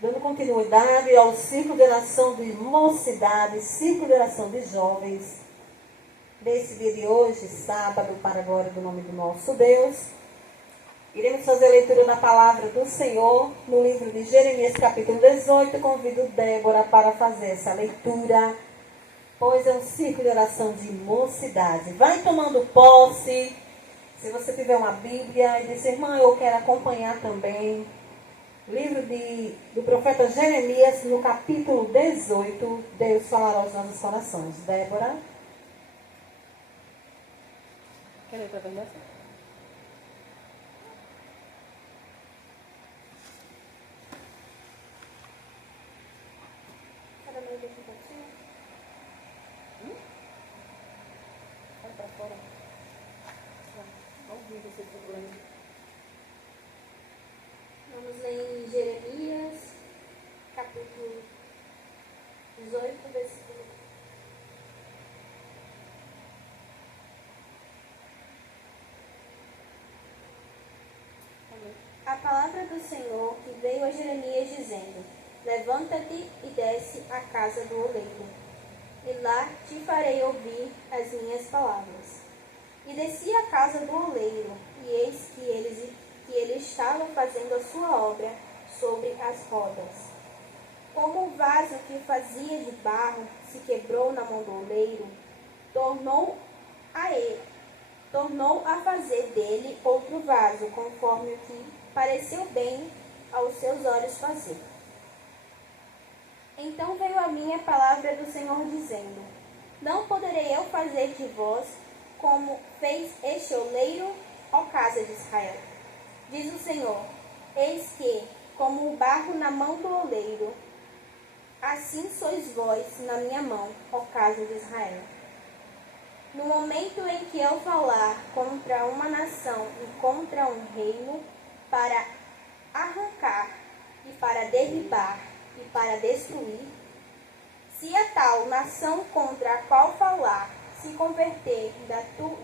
dando continuidade ao ciclo de oração de mocidade, ciclo de oração de jovens, nesse dia de hoje, sábado, para a glória do nome do nosso Deus. Iremos fazer a leitura da palavra do Senhor no livro de Jeremias, capítulo 18. Convido Débora para fazer essa leitura, pois é um ciclo de oração de mocidade. Vai tomando posse. Se você tiver uma Bíblia e disser, irmã, eu quero acompanhar também. Livro do profeta Jeremias, no capítulo 18, Deus falará aos nossos corações. Débora. Quer ler para ver? Cada meio deixa um pouquinho. Vai para fora. Vamos ver esse problema. Vamos ler em Jeremias, capítulo 18, versículo. A palavra do Senhor que veio a Jeremias dizendo: Levanta-te e desce à casa do oleiro, e lá te farei ouvir as minhas palavras. E desci à casa do oleiro, e eis que ele estava fazendo a sua obra sobre as rodas. Como o vaso que fazia de barro se quebrou na mão do oleiro, tornou a fazer dele outro vaso, conforme o que pareceu bem aos seus olhos fazer. Então veio a mim a palavra do Senhor dizendo: Não poderei eu fazer de vós como fez este oleiro, ó casa de Israel? Diz o Senhor: Eis que, como o barro na mão do oleiro, assim sois vós na minha mão, ó casa de Israel. No momento em que eu falar contra uma nação e contra um reino, para arrancar e para derribar e para destruir, se a tal nação contra a qual falar se converter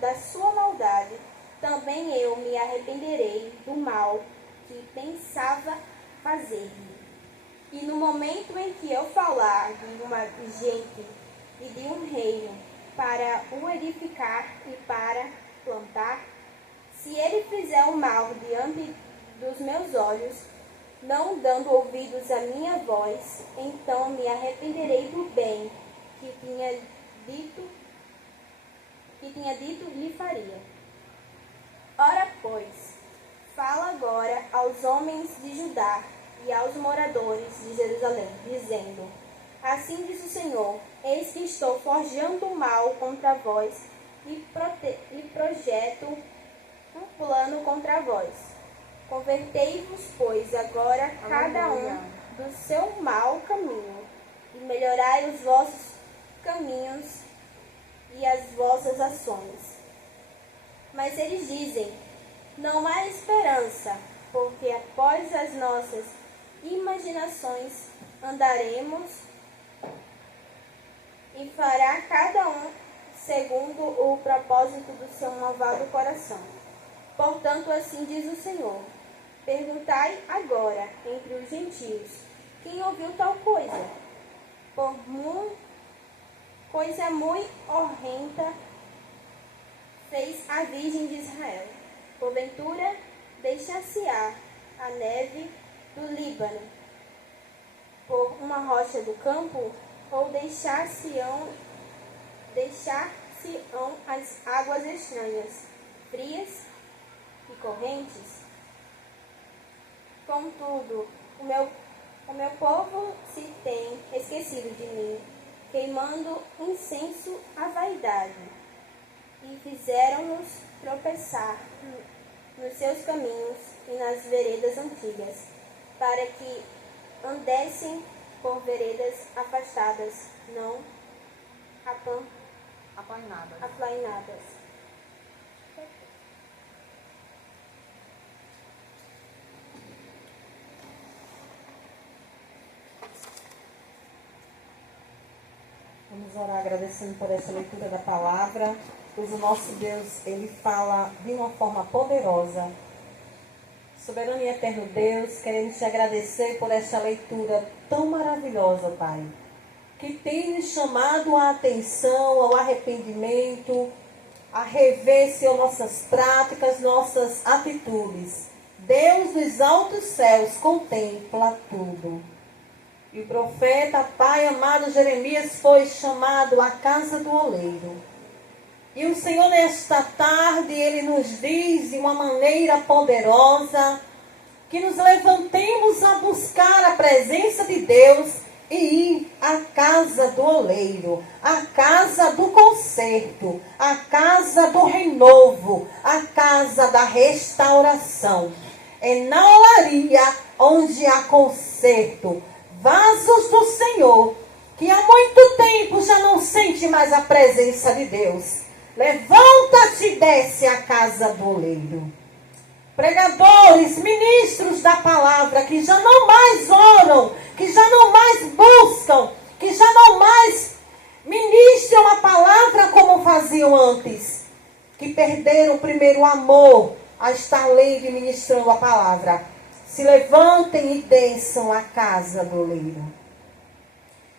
da sua maldade, também eu me arrependerei do mal que pensava fazer-lhe. E no momento em que eu falar de uma gente e de um reino para o edificar e para plantar, se ele fizer o mal diante dos meus olhos, não dando ouvidos à minha voz, então me arrependerei do bem que tinha dito lhe faria. Ora, pois, fala agora aos homens de Judá e aos moradores de Jerusalém, dizendo: Assim diz o Senhor: Eis que estou forjando mal contra vós e projeto um plano contra vós. Convertei-vos, pois, agora cada um do seu mau caminho, e melhorai os vossos caminhos e as vossas ações. Mas eles dizem: Não há esperança, porque após as nossas imaginações andaremos, e fará cada um segundo o propósito do seu malvado coração. Portanto, assim diz o Senhor: Perguntai agora entre os gentios: Quem ouviu tal coisa? Coisa muito horrenda fez a Virgem de Israel. Porventura, deixar-se-á a neve do Líbano por uma rocha do campo, ou deixar-se-ão as águas estranhas, frias e correntes? Contudo, o meu povo se tem esquecido de mim, queimando incenso à vaidade, e fizeram-nos tropeçar nos seus caminhos e nas veredas antigas, para que andessem por veredas afastadas, não aplainadas. Vamos orar agradecendo por essa leitura da palavra, pois o nosso Deus, Ele fala de uma forma poderosa Soberano e eterno Deus, queremos te agradecer por esta leitura tão maravilhosa, Pai, que tem nos chamado a atenção ao arrependimento, a rever, Senhor, nossas práticas, nossas atitudes. Deus dos altos céus contempla tudo. E o profeta, Pai amado Jeremias, foi chamado à casa do oleiro. E o Senhor, nesta tarde, Ele nos diz de uma maneira poderosa que nos levantemos a buscar a presença de Deus e ir à casa do oleiro, à casa do conserto, à casa do renovo, à casa da restauração. É na olaria onde há conserto, vasos do Senhor, que há muito tempo já não sente mais a presença de Deus. Levanta-te e desce à casa do oleiro. Pregadores, ministros da palavra, que já não mais oram, que já não mais buscam, que já não mais ministram a palavra como faziam antes, que perderam o primeiro amor a estar lendo e ministrando a palavra. Se levantem e desçam à casa do oleiro.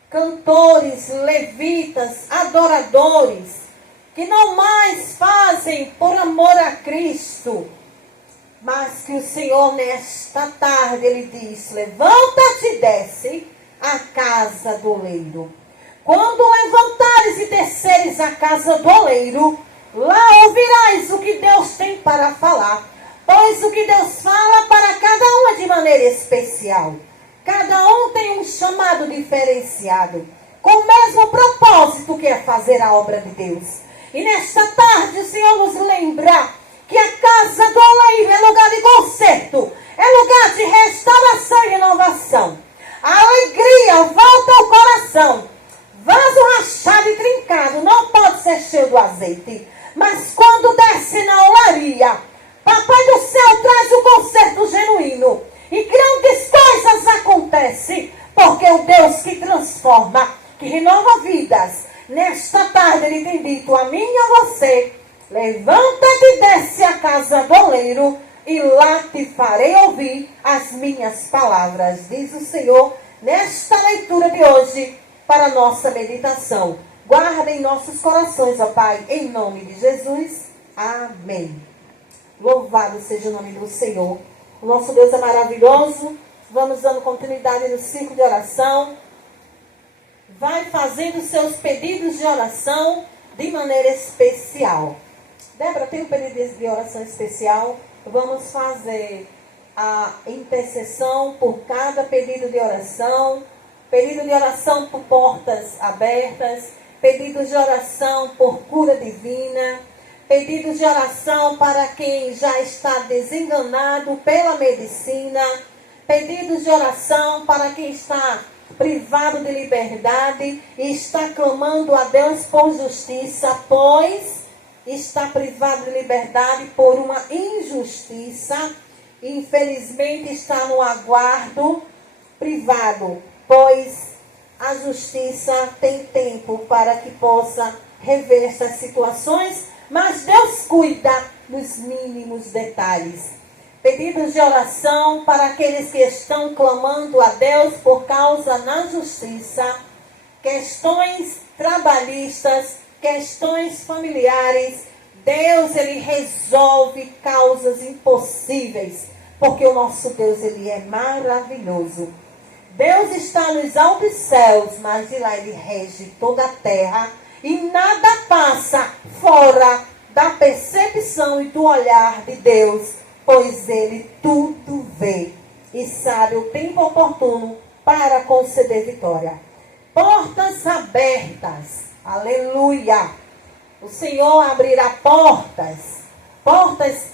Cantores, levitas, adoradores, que não mais fazem por amor a Cristo, mas que o Senhor nesta tarde, Ele diz, levanta-te e desce à casa do oleiro. Quando levantares e desceres à casa do oleiro, lá ouvirás o que Deus tem para falar, pois o que Deus fala para cada um é de maneira especial. Cada um tem um chamado diferenciado, com o mesmo propósito que é fazer a obra de Deus. E nesta tarde o Senhor nos lembra que a casa do oleiro é lugar de conserto, é lugar de restauração e renovação. A alegria volta ao coração. Vaso rachado e trincado não pode ser cheio do azeite, mas quando desce na olaria, Papai do céu traz o conserto genuíno e grandes coisas acontecem, porque é o Deus que transforma, que renova vidas. Nesta tarde Ele tem dito a mim e a você, levanta-te e desce à casa do oleiro, e lá te farei ouvir as minhas palavras, diz o Senhor, nesta leitura de hoje, para a nossa meditação. Guarda em nossos corações, ó Pai, em nome de Jesus. Amém. Louvado seja o nome do Senhor. O nosso Deus é maravilhoso. Vamos dando continuidade no ciclo de oração. Vai fazendo seus pedidos de oração de maneira especial. Débora, tem um pedido de oração especial? Vamos fazer a intercessão por cada pedido de oração. Pedido de oração por portas abertas. Pedidos de oração por cura divina. Pedidos de oração para quem já está desenganado pela medicina. Pedidos de oração para quem está privado de liberdade e está clamando a Deus por justiça, pois está privado de liberdade por uma injustiça. Infelizmente está no aguardo privado, pois a justiça tem tempo para que possa rever essas situações, mas Deus cuida dos mínimos detalhes. Pedidos de oração para aqueles que estão clamando a Deus por causa na justiça, questões trabalhistas, questões familiares. Deus, Ele resolve causas impossíveis, porque o nosso Deus, Ele é maravilhoso. Deus está nos altos céus, mas de lá Ele rege toda a terra e nada passa fora da percepção e do olhar de Deus, pois Ele tudo vê e sabe o tempo oportuno para conceder vitória. Portas abertas, aleluia! O Senhor abrirá portas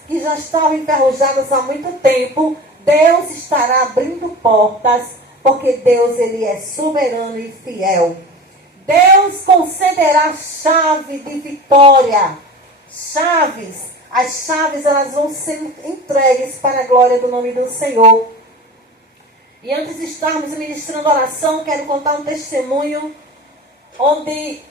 que já estavam enferrujadas há muito tempo. Deus estará abrindo portas, porque Deus, Ele é soberano e fiel. Deus concederá chave de vitória. Chaves. As chaves, elas vão ser entregues para a glória do nome do Senhor. E antes de estarmos ministrando oração, quero contar um testemunho, onde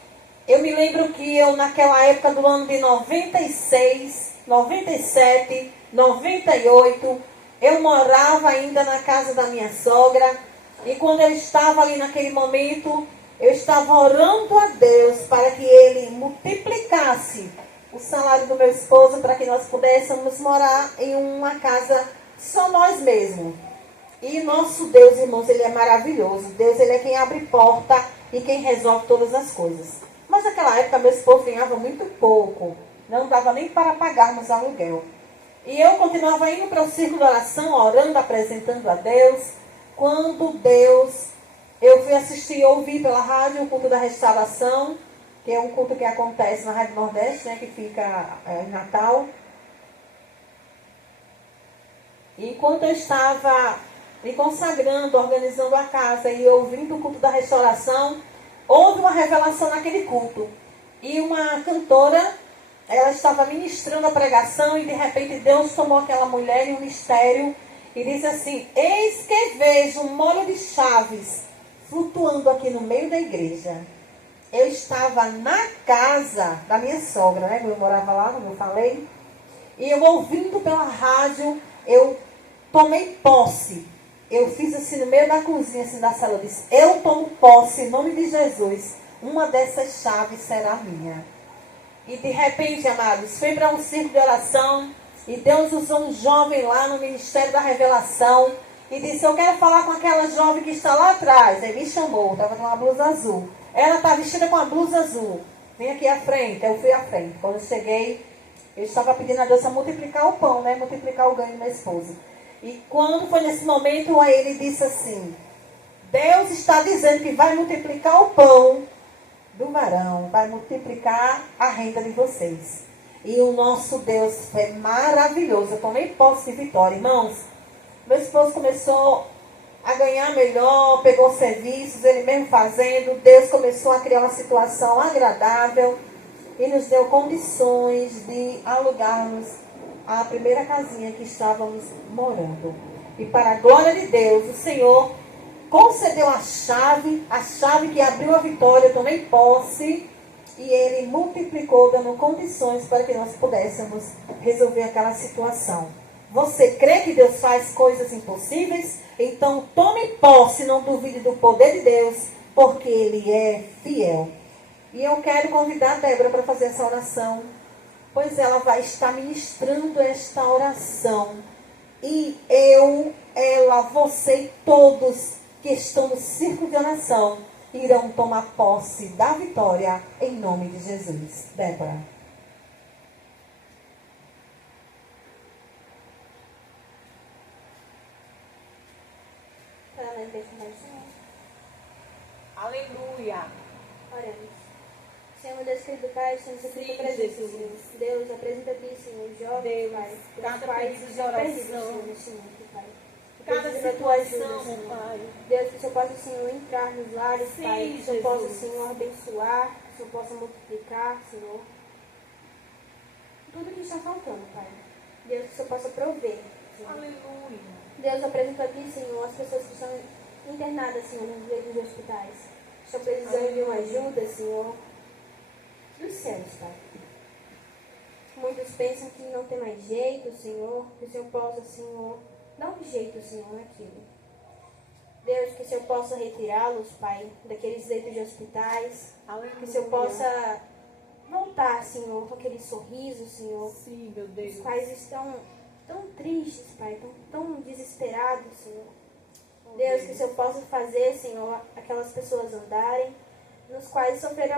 eu me lembro que eu, naquela época do ano de 96, 97, 98, Eu morava ainda na casa da minha sogra. E quando eu estava ali naquele momento, eu estava orando a Deus para que Ele multiplicasse o salário do meu esposo para que nós pudéssemos morar em uma casa só nós mesmos. E nosso Deus, irmãos, Ele é maravilhoso. Deus, Ele é quem abre porta e quem resolve todas as coisas. Mas naquela época, meu esposo ganhava muito pouco. Não dava nem para pagarmos aluguel. E eu continuava indo para o círculo de oração, orando, apresentando a Deus. Quando eu fui assistir e ouvir pela rádio o culto da restauração, que é um culto que acontece na Rádio Nordeste, né, que fica em Natal. E enquanto eu estava me consagrando, organizando a casa e ouvindo o culto da restauração, houve uma revelação naquele culto. E uma cantora, ela estava ministrando a pregação e de repente Deus tomou aquela mulher em um mistério e disse assim: eis que vejo um molho de chaves flutuando aqui no meio da igreja. Eu estava na casa da minha sogra, né? Eu morava lá, como eu falei. E eu ouvindo pela rádio, eu tomei posse. Eu fiz assim no meio da cozinha, assim da sala, eu disse: eu tomo posse em nome de Jesus. Uma dessas chaves será minha. E de repente, amados, fui para um círculo de oração. E Deus usou um jovem lá no Ministério da Revelação. E disse: eu quero falar com aquela jovem que está lá atrás. Aí me chamou, estava com uma blusa azul. Ela está vestida com uma blusa azul. Vem aqui à frente. Eu fui à frente. Quando eu cheguei, eu estava pedindo a Deus para multiplicar o pão, né? Multiplicar o ganho do meu esposo. E quando foi nesse momento, aí ele disse assim: Deus está dizendo que vai multiplicar o pão do varão, vai multiplicar a renda de vocês. E o nosso Deus é maravilhoso. Eu tomei posse de vitória, irmãos. Meu esposo começou a ganhar melhor, pegou serviços, ele mesmo fazendo. Deus começou a criar uma situação agradável e nos deu condições de alugarmos a primeira casinha que estávamos morando. E para a glória de Deus, o Senhor concedeu a chave que abriu a vitória. Eu tomei posse e Ele multiplicou, dando condições para que nós pudéssemos resolver aquela situação. Você crê que Deus faz coisas impossíveis? Então tome posse, não duvide do poder de Deus, porque Ele é fiel. E eu quero convidar a Débora para fazer essa oração, pois ela vai estar ministrando esta oração. E ela, você e todos que estão no círculo de oração irão tomar posse da vitória em nome de Jesus. Débora. Aleluia. Oremos. Senhor, Deus querido Pai, estamos aqui na presença, Senhor. Deus, apresenta a Ti, Senhor, os jovens, Deus, Pai, cada pais pedido de já oração, perdidos, Senhor, neste momento, Pai. cada Precisa da Tua ajuda, situação, Senhor. Pai. Deus, que o Senhor possa, Senhor, entrar nos lares, Sim, Pai. Que o Senhor Jesus. possa, Senhor, abençoar, que o Senhor possa multiplicar, Senhor. Tudo que está faltando, Pai. Deus, que o Senhor possa prover, Senhor. Aleluia. Deus, apresenta a Ti, Senhor, as pessoas que estão internadas, Senhor, nos leitos de hospitais. Estão precisando de uma ajuda, Senhor, dos céus, Pai. Muitos pensam que não tem mais jeito, Senhor, que o Senhor possa, Senhor, dar um jeito, Senhor, naquilo. Deus, que o Senhor possa retirá-los, Pai, daqueles leitos de hospitais. Aleluia. Que o Senhor possa voltar, Senhor, com aquele sorriso, Senhor. Sim, meu Deus. Os quais estão tão tristes, Pai, tão desesperados, Senhor. Deus, que o Senhor possa fazer, Senhor, aquelas pessoas andarem, nos quais sofreram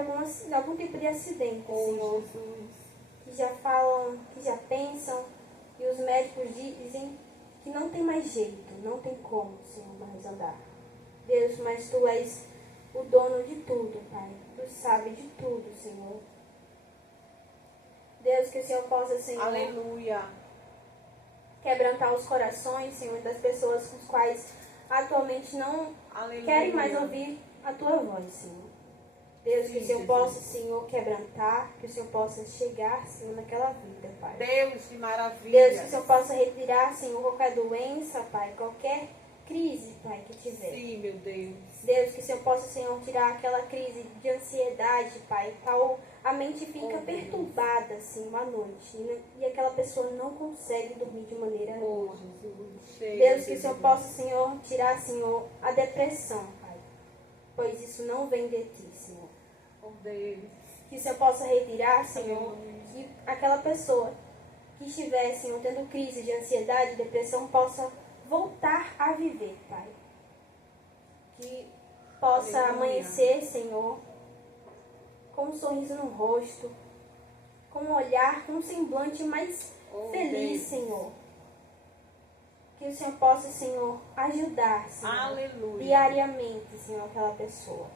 algum tipo de acidente, Senhor. Jesus. Que já falam, que já pensam, e os médicos dizem que não tem mais jeito, não tem como, Senhor, mais andar. Deus, mas Tu és o dono de tudo, Pai. Tu sabes de tudo, Senhor. Deus, que o Senhor possa, Senhor, Aleluia. quebrantar os corações, Senhor, das pessoas com as quais atualmente não Aleluia. querem mais ouvir a Tua voz, Senhor. Deus, que o Senhor Jesus. possa, Senhor, quebrantar, que o Senhor possa chegar, Senhor, naquela vida, Pai. Deus de maravilha. Deus, que o Senhor possa retirar, Senhor, qualquer doença, Pai, qualquer crise, Pai, que tiver. Sim, meu Deus. Deus, que o Senhor possa, Senhor, tirar aquela crise de ansiedade, Pai, qual a mente fica perturbada, assim, uma noite, e aquela pessoa não consegue dormir de maneira alguma. Jesus. Deus, que o Senhor possa, Senhor, tirar, Senhor, a depressão, Pai, pois isso não vem de Ti, Senhor. Oh, Deus. Que o Senhor possa retirar, Senhor, que aquela pessoa que estiver, Senhor, tendo crise de ansiedade, depressão, possa voltar a viver, Pai. Que possa amanhecer, Senhor, com um sorriso no rosto, com um olhar, com um semblante mais feliz, Senhor. Que o Senhor possa, Senhor, ajudar, Senhor, Aleluia. diariamente, Senhor, aquela pessoa.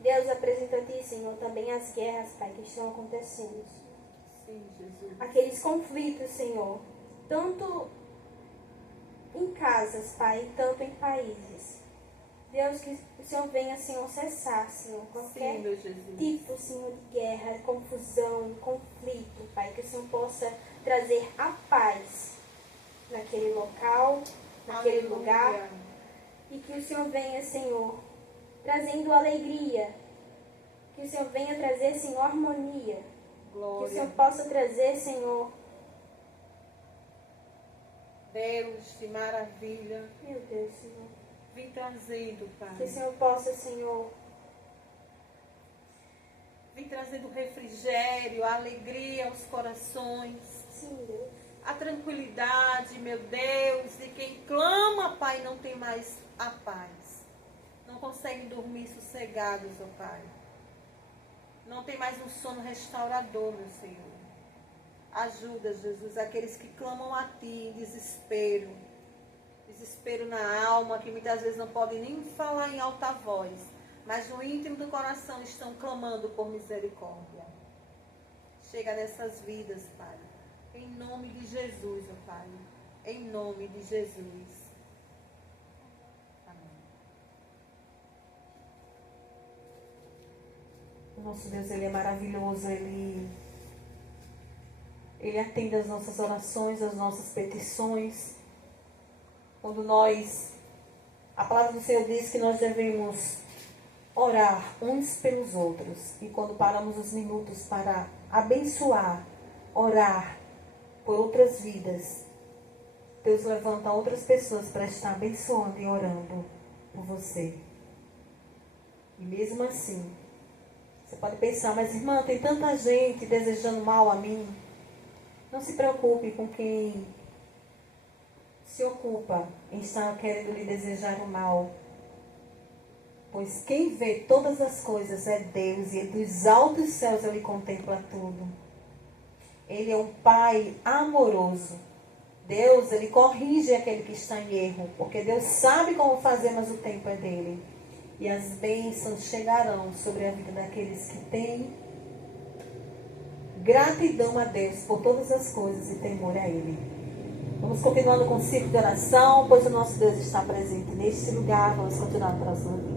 Deus, apresenta a Ti, Senhor, também as guerras, Pai, que estão acontecendo. Sim, Jesus. Aqueles conflitos, Senhor, tanto em casas, Pai, tanto em países. Deus, que o Senhor venha, Senhor, cessar, Senhor, qualquer Sim, meu Jesus. tipo, Senhor, de guerra, confusão, conflito, Pai, que o Senhor possa trazer a paz naquele local, naquele Aleluia. lugar, e que o Senhor venha, Senhor, trazendo alegria, que o Senhor venha trazer, Senhor, harmonia, que o Senhor Glória. possa trazer, Senhor, Deus, de maravilha. meu Deus, Senhor, Vem trazendo, Pai. que o Senhor possa, Senhor, Vem trazendo refrigério, alegria aos corações. sim, Deus, A tranquilidade, meu Deus, de quem clama, Pai, não tem mais a paz. Não consegue dormir sossegados, ó Pai. Não tem mais um sono restaurador, meu Senhor. Ajuda, Jesus, aqueles que clamam a Ti em desespero. Desespero na alma, que muitas vezes não podem nem falar em alta voz, mas no íntimo do coração estão clamando por misericórdia. Chega nessas vidas, Pai. Em nome de Jesus, ó Pai. Em nome de Jesus. Amém. O nosso Deus, Ele é maravilhoso, Ele atende às nossas orações, às nossas petições. Quando a palavra do Senhor diz que nós devemos orar uns pelos outros. E quando paramos os minutos para abençoar, orar por outras vidas, Deus levanta outras pessoas para estar abençoando e orando por você. E mesmo assim, você pode pensar, mas irmã, tem tanta gente desejando mal a mim. Não se preocupe com quem se ocupa em estar querendo lhe desejar o mal. Pois quem vê todas as coisas é Deus, e dos altos céus Ele contempla tudo. Ele é um Pai amoroso. Deus, Ele corrige aquele que está em erro, porque Deus sabe como fazer, mas o tempo é dele. E as bênçãos chegarão sobre a vida daqueles que têm gratidão a Deus por todas as coisas e temor a Ele. Vamos continuando com o ciclo de oração, pois o nosso Deus está presente neste lugar. Vamos continuar no próximo vídeo.